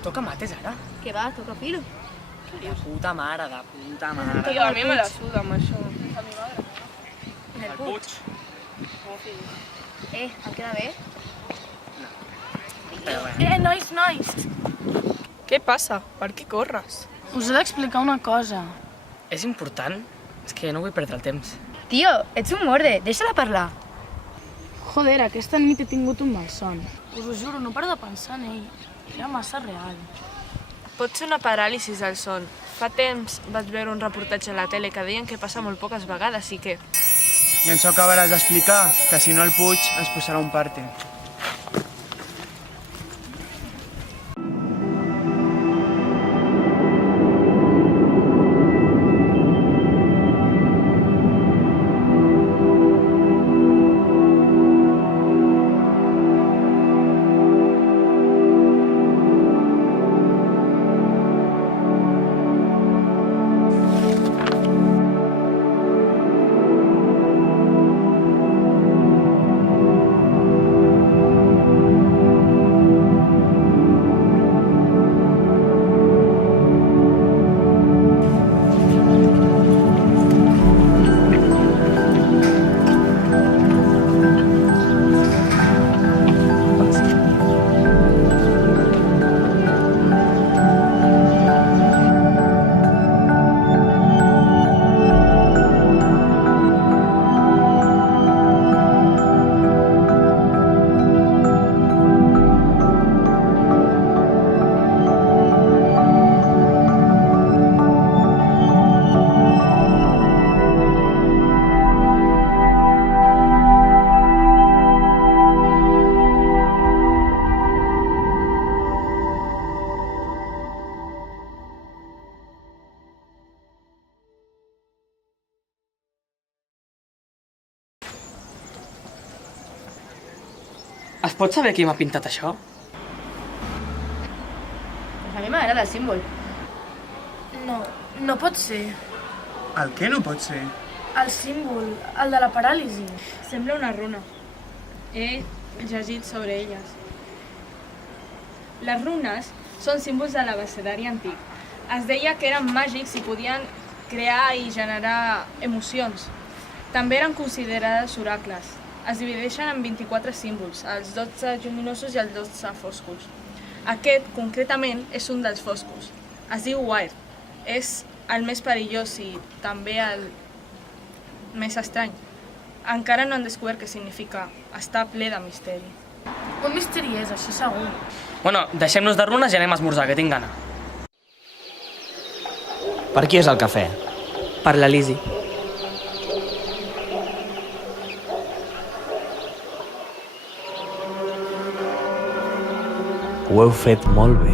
Toca mates ara? Què va, toca filo. De puta mare, de puta mare. Tio, a mi me la suda amb això. El Puig. Em queda bé? Però bueno. Nois! Què passa? Per què corres? Us he d'explicar una cosa. És important? És que no vull perdre el temps. Tio, ets un morde, deixa-la parlar. Joder, aquesta nit he tingut un malson. Us ho juro, no paro de pensar en ell. Era massa real. Pot ser una paràlisi del son. Fa temps vaig veure un reportatge a la tele que deien que passa molt poques vegades i que... I ens ho acabaràs d'explicar, que si no el Puig ens posarà un parte. Es pot saber qui m'ha pintat això? Pues a mi m'agrada el símbol. No pot ser. El què no pot ser? El símbol, el de la paràlisi. Sembla una runa. He llegit sobre elles. Les runes són símbols de l'abecedari antic. Es deia que eren màgics i podien crear i generar emocions. També eren considerades oracles. Es divideixen en 24 símbols, els 12 lluminosos i els 12 foscos. Aquest, concretament, és un dels foscos. Es diu Wyrd. És el més perillós i també el més estrany. Encara no han descobert què significa. Està ple de misteri. Un misteri és, això segur. Bueno, deixem-nos de runes i anem a esmorzar, que tinc gana. Per qui és el cafè? Per la Lisi. Ho heu fet molt bé.